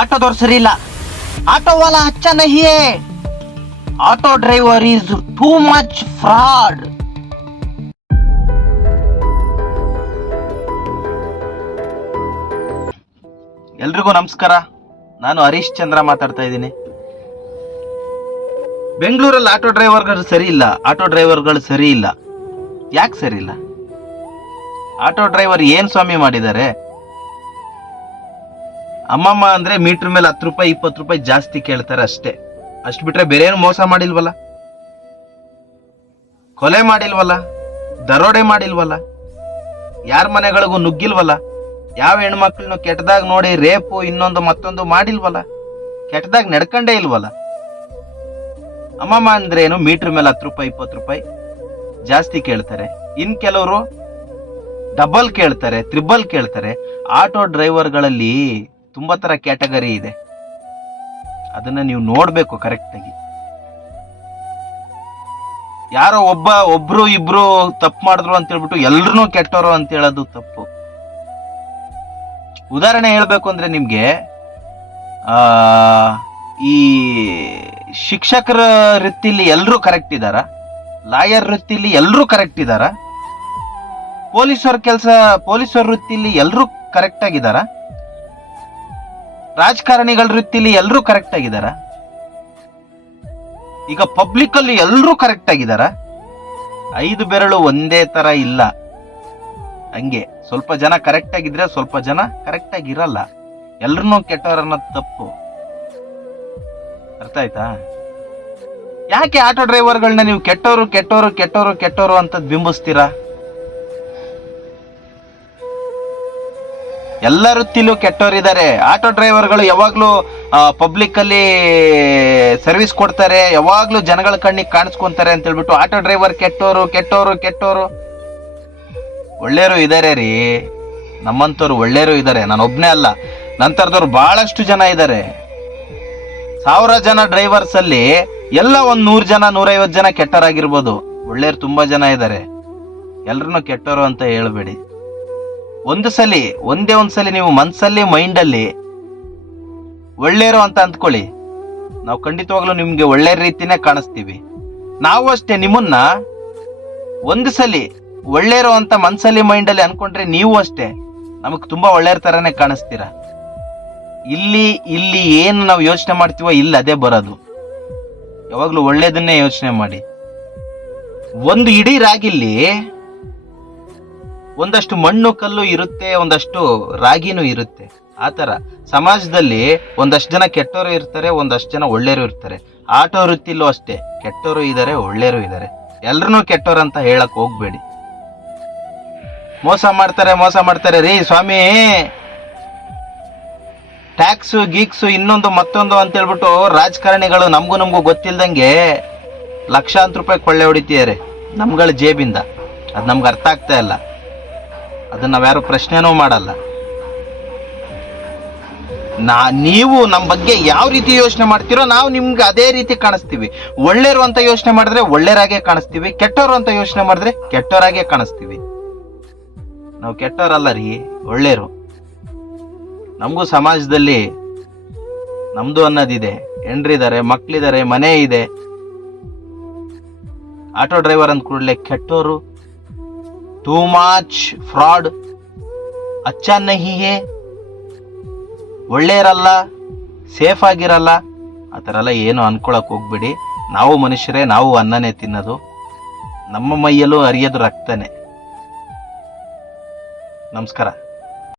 ಆಟೋದವ್ರು ಸರಿ ಇಲ್ಲ. ಆಟೋ ವಾಲಾ ಅಚ್ಚಾ ನಹಿ high. Auto driver is too much fraud. ಎಲ್ರಿಗೂ ನಮಸ್ಕಾರ. ನಾನು ಹರೀಶ್ ಚಂದ್ರ ಮಾತಾಡ್ತಾ ಇದ್ದೀನಿ. ಬೆಂಗಳೂರಲ್ಲಿ ಆಟೋ ಡ್ರೈವರ್ಗಳು ಸರಿ ಇಲ್ಲ. ಆಟೋ ಡ್ರೈವರ್ಗಳು ಸರಿ ಇಲ್ಲ. ಯಾಕೆ ಸರಿ ಇಲ್ಲ? ಆಟೋ ಡ್ರೈವರ್ ಏನ್ ಸ್ವಾಮಿ ಮಾಡಿದ್ದಾರೆ? ಅಮ್ಮಮ್ಮ ಅಂದ್ರೆ ಮೀಟರ್ ಮೇಲೆ 10 ರೂಪಾಯಿ 20 ರೂಪಾಯಿ ಜಾಸ್ತಿ ಕೇಳ್ತಾರೆ ಅಷ್ಟೇ. ಅಷ್ಟು ಬಿಟ್ರೆ ಬೇರೆ ಏನು ಮೋಸ ಮಾಡಿಲ್ವಲ್ಲ, ಕೊಲೆ ಮಾಡಿಲ್ವಲ್ಲ, ದರೋಡೆ ಮಾಡಿಲ್ವಲ್ಲ, ಯಾರ ಮನೆಗಳಿಗೂ ನುಗ್ಗಿಲ್ವಲ್ಲ, ಯಾವ ಹೆಣ್ಮಕ್ಳನ್ನು ಕೆಟ್ಟದಾಗ ನೋಡಿ ರೇಪು ಇನ್ನೊಂದು ಮತ್ತೊಂದು ಮಾಡಿಲ್ವಲ್ಲ, ಕೆಟ್ಟದಾಗ ನಡ್ಕೊಂಡೇ ಇಲ್ವಲ್ಲ. ಅಮ್ಮಮ್ಮ ಅಂದ್ರೆ ಏನು? ಮೀಟರ್ ಮೇಲೆ 10 ರೂಪಾಯಿ 20 ರೂಪಾಯಿ ಜಾಸ್ತಿ ಕೇಳ್ತಾರೆ. ಇನ್ ಕೆಲವರು ಡಬಲ್ ಕೇಳ್ತಾರೆ, ತ್ರಿಬಲ್ ಕೇಳ್ತಾರೆ. ಆಟೋ ಡ್ರೈವರ್ಗಳಲ್ಲಿ ತುಂಬಾ ತರ ಕ್ಯಾಟಗರಿ ಇದೆ. ಅದನ್ನ ನೀವು ನೋಡ್ಬೇಕು ಕರೆಕ್ಟ್ ಆಗಿ. ಯಾರೋ ಒಬ್ರು ಇಬ್ರು ತಪ್ಪು ಮಾಡಿದ್ರು ಅಂತ ಹೇಳ್ಬಿಟ್ಟು ಎಲ್ರು ಕೆಟ್ಟವರು ಅಂತ ಹೇಳೋದು ತಪ್ಪು. ಉದಾಹರಣೆ ಹೇಳ್ಬೇಕು ಅಂದ್ರೆ ನಿಮ್ಗೆ ಈ ಶಿಕ್ಷಕರ ವೃತ್ತಿಲಿ ಎಲ್ರು ಕರೆಕ್ಟ್ ಇದಾರ? ಲಾಯರ್ ವೃತ್ತಿಲಿ ಎಲ್ರು ಕರೆಕ್ಟ್ ಇದಾರ? ಪೊಲೀಸರ ವೃತ್ತಿಲಿ ಎಲ್ರು ಕರೆಕ್ಟ್ ಆಗಿದಾರ? ರಾಜಕಾರಣಿಗಳ ವೃತ್ತಿಲಿ ಎಲ್ರು ಕರೆಕ್ಟ್ ಆಗಿದಾರ? ಈಗ ಪಬ್ಲಿಕ್ ಅಲ್ಲಿ ಎಲ್ರು ಕರೆಕ್ಟ್ ಆಗಿದಾರ? 5 ಬೆರಳು ಒಂದೇ ತರ ಇಲ್ಲ. ಹಂಗೆ ಸ್ವಲ್ಪ ಜನ ಕರೆಕ್ಟ್ ಆಗಿದ್ರೆ ಸ್ವಲ್ಪ ಜನ ಕರೆಕ್ಟ್ ಆಗಿರಲ್ಲ. ಎಲ್ರು ಕೆಟ್ಟವರನ್ನೋದು ತಪ್ಪು. ಅರ್ಥ ಆಯ್ತಾ? ಯಾಕೆ ಆಟೋ ಡ್ರೈವರ್ಗಳನ್ನ ನೀವು ಕೆಟ್ಟವರು ಕೆಟ್ಟವರು ಕೆಟ್ಟವರು ಕೆಟ್ಟವರು ಅಂತ ಬಿಂಬಿಸ್ತೀರಾ? ಎಲ್ಲ ವೃತ್ತಿಲೂ ಕೆಟ್ಟವರಿದ್ದಾರೆ. ಆಟೋ ಡ್ರೈವರ್ಗಳು ಯಾವಾಗ್ಲೂ ಪಬ್ಲಿಕ್ ಅಲ್ಲಿ ಸರ್ವಿಸ್ ಕೊಡ್ತಾರೆ, ಯಾವಾಗ್ಲೂ ಜನಗಳ ಕಣ್ಣಿಗೆ ಕಾಣಿಸ್ಕೊಂತಾರೆ ಅಂತ ಹೇಳ್ಬಿಟ್ಟು ಆಟೋ ಡ್ರೈವರ್ ಕೆಟ್ಟವರು ಕೆಟ್ಟವರು ಕೆಟ್ಟವರು. ಒಳ್ಳೆಯರು ಇದಾರೆ ರೀ, ನಮ್ಮಂತವ್ರು ಒಳ್ಳೆಯರು ಇದಾರೆ. ನಾನು ಒಬ್ನೇ ಅಲ್ಲ, ನಂತರದವ್ರು ಬಹಳಷ್ಟು ಜನ ಇದ್ದಾರೆ. 1000 ಜನ ಡ್ರೈವರ್ಸ್ ಅಲ್ಲಿ ಎಲ್ಲ ಒಂದ್ 100 ಜನ 150 ಜನ ಕೆಟ್ಟವರಾಗಿರ್ಬೋದು. ಒಳ್ಳೆಯರು ತುಂಬಾ ಜನ ಇದ್ದಾರೆ. ಎಲ್ರನ್ನೂ ಕೆಟ್ಟವರು ಅಂತ ಹೇಳ್ಬೇಡಿ. ಒಂದೇ ಒಂದ್ಸಲಿ ನೀವು ಮನ್ಸಲ್ಲಿ ಮೈಂಡಲ್ಲಿ ಒಳ್ಳೆಯರು ಅಂತ ಅಂದ್ಕೊಳ್ಳಿ. ನಾವು ಖಂಡಿತವಾಗ್ಲೂ ನಿಮ್ಗೆ ಒಳ್ಳೆ ರೀತಿನೇ ಕಾಣಿಸ್ತೀವಿ. ನಾವು ಅಷ್ಟೇ ನಿಮ್ಮನ್ನ ಒಂದು ಸಲಿ ಒಳ್ಳೆಯರು ಅಂತ ಮನ್ಸಲ್ಲಿ ಮೈಂಡಲ್ಲಿ ಅನ್ಕೊಂಡ್ರೆ ನೀವು ಅಷ್ಟೇ ನಮಗ್ ತುಂಬಾ ಒಳ್ಳೆಯರ ತರಾನೇ ಕಾಣಿಸ್ತೀರಾ. ಇಲ್ಲಿ ಏನು ನಾವು ಯೋಚನೆ ಮಾಡ್ತೀವೋ ಇಲ್ಲಿ ಅದೇ ಬರೋದು. ಯಾವಾಗ್ಲೂ ಒಳ್ಳೇದನ್ನೇ ಯೋಚನೆ ಮಾಡಿ. ಒಂದು ಇಡೀ ರಾಗಿಲಿ ಒಂದಷ್ಟು ಮಣ್ಣು ಕಲ್ಲು ಇರುತ್ತೆ, ಒಂದಷ್ಟು ರಾಗಿನೂ ಇರುತ್ತೆ. ಆತರ ಸಮಾಜದಲ್ಲಿ ಒಂದಷ್ಟು ಜನ ಕೆಟ್ಟವರು ಇರ್ತಾರೆ, ಒಂದಷ್ಟು ಜನ ಒಳ್ಳೆಯರು ಇರ್ತಾರೆ. ಆಟೋ ವೃತ್ತಿಲೂ ಅಷ್ಟೇ ಕೆಟ್ಟವರು ಇದ್ದಾರೆ, ಒಳ್ಳೆಯರು ಇದ್ದಾರೆ. ಎಲ್ರನ್ನೂ ಕೆಟ್ಟವರು ಅಂತ ಹೇಳಕ್ ಹೋಗ್ಬೇಡಿ. ಮೋಸ ಮಾಡ್ತಾರೆ ರೀ ಸ್ವಾಮಿ. ಟ್ಯಾಕ್ಸ್ ಗೀಕ್ಸು ಇನ್ನೊಂದು ಮತ್ತೊಂದು ಅಂತ ಹೇಳ್ಬಿಟ್ಟು ರಾಜಕಾರಣಿಗಳು ನಮಗೂ ಗೊತ್ತಿಲ್ದಂಗೆ ಲಕ್ಷಾಂತರ ರೂಪಾಯಿ ಕೊಳ್ಳೆ ಹೊಡಿತಿದ್ದಾರೆ ನಮ್ಗಳ ಜೇಬಿಂದ. ಅದು ನಮ್ಗೆ ಅರ್ಥ ಆಗ್ತಾ ಇಲ್ಲ. ಅದನ್ನ ನಾವ್ಯಾರು ಪ್ರಶ್ನೆನೂ ಮಾಡಲ್ಲ. ನೀವು ನಮ್ಮ ಬಗ್ಗೆ ಯಾವ ರೀತಿ ಯೋಚನೆ ಮಾಡ್ತೀರೋ ನಾವು ನಿಮ್ಗೆ ಅದೇ ರೀತಿ ಕಾಣಿಸ್ತೀವಿ. ಒಳ್ಳೆಯರು ಅಂತ ಯೋಚನೆ ಮಾಡಿದ್ರೆ ಒಳ್ಳೆಯರಾಗೆ ಕಾಣಿಸ್ತೀವಿ, ಕೆಟ್ಟವರು ಅಂತ ಯೋಚನೆ ಮಾಡಿದ್ರೆ ಕೆಟ್ಟವರಾಗೆ ಕಾಣಿಸ್ತೀವಿ. ನಾವು ಕೆಟ್ಟವರಲ್ಲ ರೀ, ಒಳ್ಳೆಯರು. ನಮಗೂ ಸಮಾಜದಲ್ಲಿ ನಮ್ದು ಅನ್ನೋದಿದೆ. ಹೆಂಡ್ರಿದ್ದಾರೆ, ಮಕ್ಳಿದ್ದಾರೆ, ಮನೆ ಇದೆ. ಆಟೋ ಡ್ರೈವರ್ ಅಂದ ಕೂಡಲೇ ಕೆಟ್ಟೋರು, ಟೂ ಮಚ್ ಫ್ರಾಡ್, ಅಚ್ಚಾ ನಹಿ ಹೈ, ಒಳ್ಳೆಯರಲ್ಲ, ಸೇಫ್ ಆಗಿರಲ್ಲ, ಆ ಥರ ಎಲ್ಲ ಏನು ಅನ್ಕೊಳಕ್ ಹೋಗ್ಬೇಡಿ. ನಾವು ಮನುಷ್ಯರೇ, ನಾವು ಅನ್ನನೇ ತಿನ್ನೋದು. ನಮ್ಮ ಮೈಯಲ್ಲೂ ಹರಿಯೋದು ರಕ್ತನೇ. ನಮಸ್ಕಾರ.